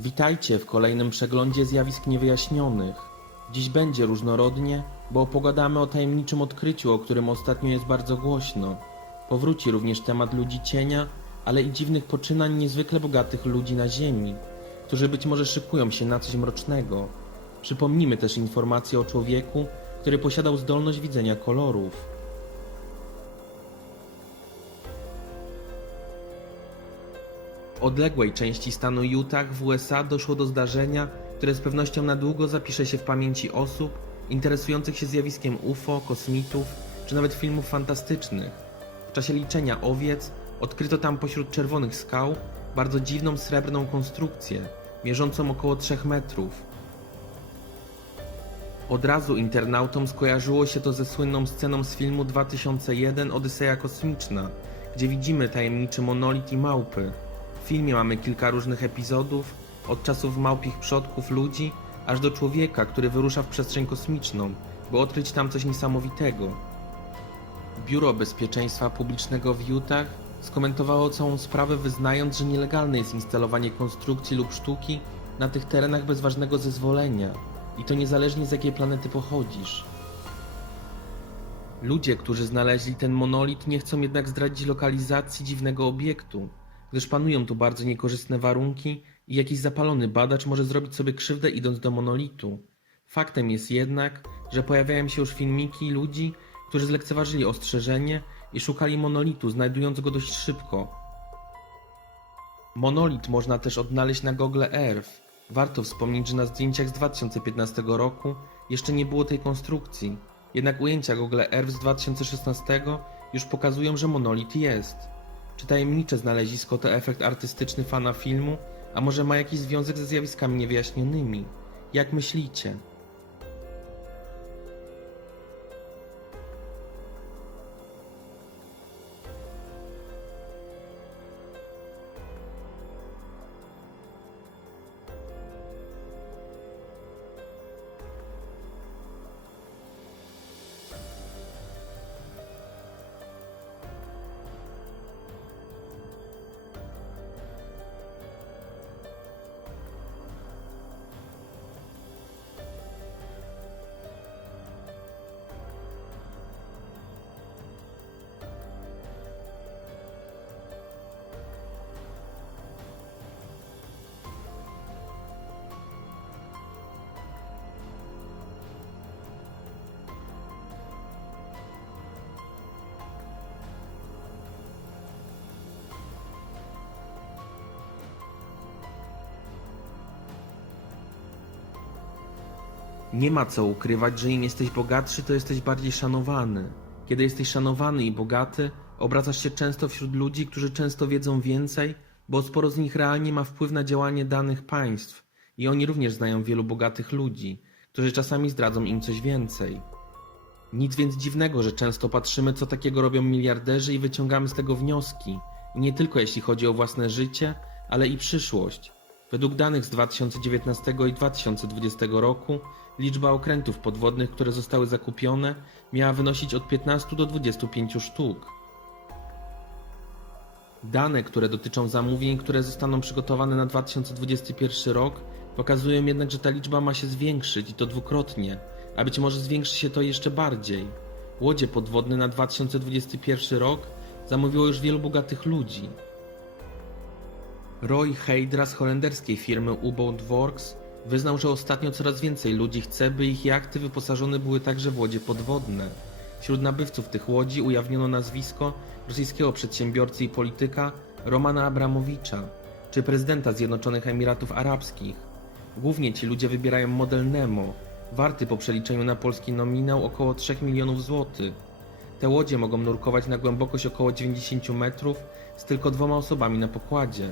Witajcie w kolejnym przeglądzie zjawisk niewyjaśnionych. Dziś będzie różnorodnie, bo opowiadamy o tajemniczym odkryciu, o którym ostatnio jest bardzo głośno. Powróci również temat ludzi cienia, ale i dziwnych poczynań niezwykle bogatych ludzi na Ziemi, którzy być może szykują się na coś mrocznego. Przypomnimy też informacje o człowieku, który posiadał zdolność widzenia kolorów. W odległej części stanu Utah w USA doszło do zdarzenia, które z pewnością na długo zapisze się w pamięci osób interesujących się zjawiskiem UFO, kosmitów czy nawet filmów fantastycznych. W czasie liczenia owiec odkryto tam pośród czerwonych skał bardzo dziwną srebrną konstrukcję, mierzącą około 3 metrów. Od razu internautom skojarzyło się to ze słynną sceną z filmu 2001 Odyseja Kosmiczna, gdzie widzimy tajemniczy monolit i małpy. Filmie mamy kilka różnych epizodów, od czasów małpich przodków ludzi, aż do człowieka, który wyrusza w przestrzeń kosmiczną, by odkryć tam coś niesamowitego. Biuro Bezpieczeństwa Publicznego w Utah skomentowało całą sprawę wyznając, że nielegalne jest instalowanie konstrukcji lub sztuki na tych terenach bez ważnego zezwolenia i to niezależnie z jakiej planety pochodzisz. Ludzie, którzy znaleźli ten monolit, nie chcą jednak zdradzić lokalizacji dziwnego obiektu, gdyż panują tu bardzo niekorzystne warunki i jakiś zapalony badacz może zrobić sobie krzywdę idąc do monolitu. Faktem jest jednak, że pojawiają się już filmiki ludzi, którzy zlekceważyli ostrzeżenie i szukali monolitu, znajdując go dość szybko. Monolit można też odnaleźć na Google Earth. Warto wspomnieć, że na zdjęciach z 2015 roku jeszcze nie było tej konstrukcji, jednak ujęcia Google Earth z 2016 już pokazują, że monolit jest. Czy tajemnicze znalezisko to efekt artystyczny fana filmu, a może ma jakiś związek ze zjawiskami niewyjaśnionymi? Jak myślicie? Nie ma co ukrywać, że im jesteś bogatszy, to jesteś bardziej szanowany. Kiedy jesteś szanowany i bogaty, obracasz się często wśród ludzi, którzy często wiedzą więcej, bo sporo z nich realnie ma wpływ na działanie danych państw. I oni również znają wielu bogatych ludzi, którzy czasami zdradzą im coś więcej. Nic więc dziwnego, że często patrzymy, co takiego robią miliarderzy i wyciągamy z tego wnioski. I nie tylko jeśli chodzi o własne życie, ale i przyszłość. Według danych z 2019 i 2020 roku liczba okrętów podwodnych, które zostały zakupione, miała wynosić od 15 do 25 sztuk. Dane, które dotyczą zamówień, które zostaną przygotowane na 2021 rok, pokazują jednak, że ta liczba ma się zwiększyć i to dwukrotnie, a być może zwiększy się to jeszcze bardziej. Łodzie podwodne na 2021 rok zamówiło już wielu bogatych ludzi. Roy Heidra z holenderskiej firmy U-Boat Works wyznał, że ostatnio coraz więcej ludzi chce, by ich jachty wyposażone były także w łodzie podwodne. Wśród nabywców tych łodzi ujawniono nazwisko rosyjskiego przedsiębiorcy i polityka Romana Abramowicza czy prezydenta Zjednoczonych Emiratów Arabskich. Głównie ci ludzie wybierają model Nemo, warty po przeliczeniu na polski nominał około 3 milionów złotych. Te łodzie mogą nurkować na głębokość około 90 metrów z tylko dwoma osobami na pokładzie.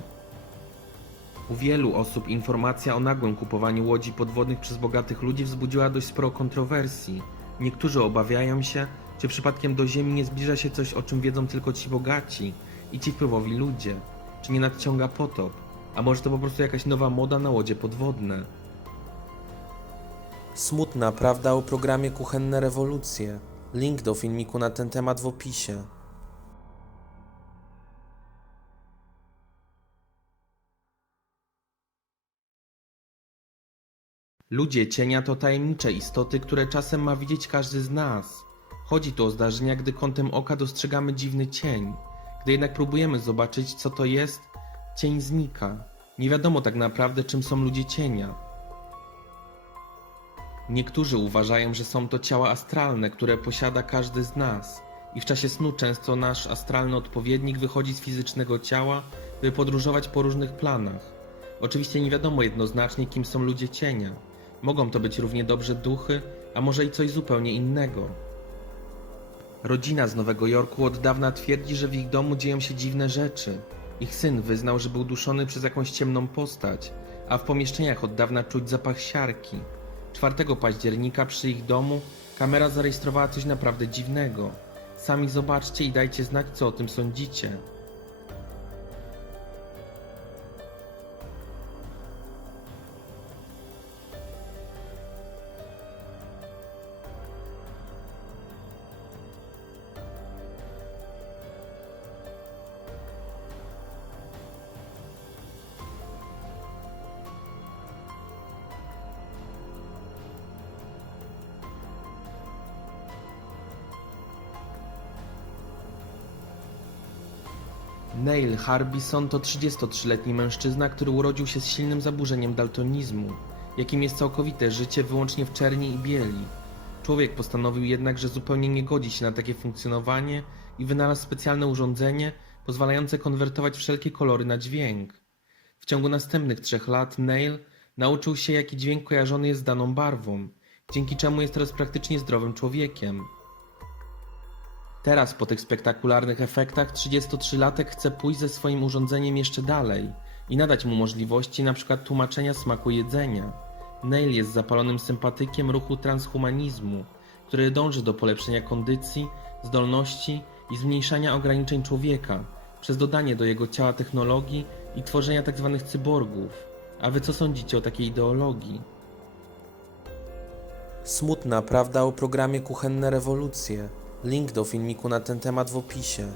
U wielu osób informacja o nagłym kupowaniu łodzi podwodnych przez bogatych ludzi wzbudziła dość sporo kontrowersji. Niektórzy obawiają się, czy przypadkiem do Ziemi nie zbliża się coś, o czym wiedzą tylko ci bogaci i ci wpływowi ludzie. Czy nie nadciąga potop? A może to po prostu jakaś nowa moda na łodzie podwodne? Smutna prawda o programie Kuchenne Rewolucje. Link do filmiku na ten temat w opisie. Ludzie cienia to tajemnicze istoty, które czasem ma widzieć każdy z nas. Chodzi tu o zdarzenia, gdy kątem oka dostrzegamy dziwny cień. Gdy jednak próbujemy zobaczyć, co to jest, cień znika. Nie wiadomo tak naprawdę, czym są ludzie cienia. Niektórzy uważają, że są to ciała astralne, które posiada każdy z nas. I w czasie snu często nasz astralny odpowiednik wychodzi z fizycznego ciała, by podróżować po różnych planach. Oczywiście nie wiadomo jednoznacznie, kim są ludzie cienia. Mogą to być równie dobrze duchy, a może i coś zupełnie innego. Rodzina z Nowego Jorku od dawna twierdzi, że w ich domu dzieją się dziwne rzeczy. Ich syn wyznał, że był duszony przez jakąś ciemną postać, a w pomieszczeniach od dawna czuć zapach siarki. 4 października przy ich domu kamera zarejestrowała coś naprawdę dziwnego. Sami zobaczcie i dajcie znać, co o tym sądzicie. Neil Harbison to 33-letni mężczyzna, który urodził się z silnym zaburzeniem daltonizmu, jakim jest całkowite życie wyłącznie w czerni i bieli. Człowiek postanowił jednak, że zupełnie nie godzi się na takie funkcjonowanie i wynalazł specjalne urządzenie pozwalające konwertować wszelkie kolory na dźwięk. W ciągu następnych trzech lat Neil nauczył się, jaki dźwięk kojarzony jest z daną barwą, dzięki czemu jest teraz praktycznie zdrowym człowiekiem. Teraz, po tych spektakularnych efektach, 33-latek chce pójść ze swoim urządzeniem jeszcze dalej i nadać mu możliwości np. tłumaczenia smaku jedzenia. Neil jest zapalonym sympatykiem ruchu transhumanizmu, który dąży do polepszenia kondycji, zdolności i zmniejszania ograniczeń człowieka przez dodanie do jego ciała technologii i tworzenia tzw. cyborgów. A wy co sądzicie o takiej ideologii? Smutna prawda o programie Kuchenne Rewolucje. Link do filmiku na ten temat w opisie.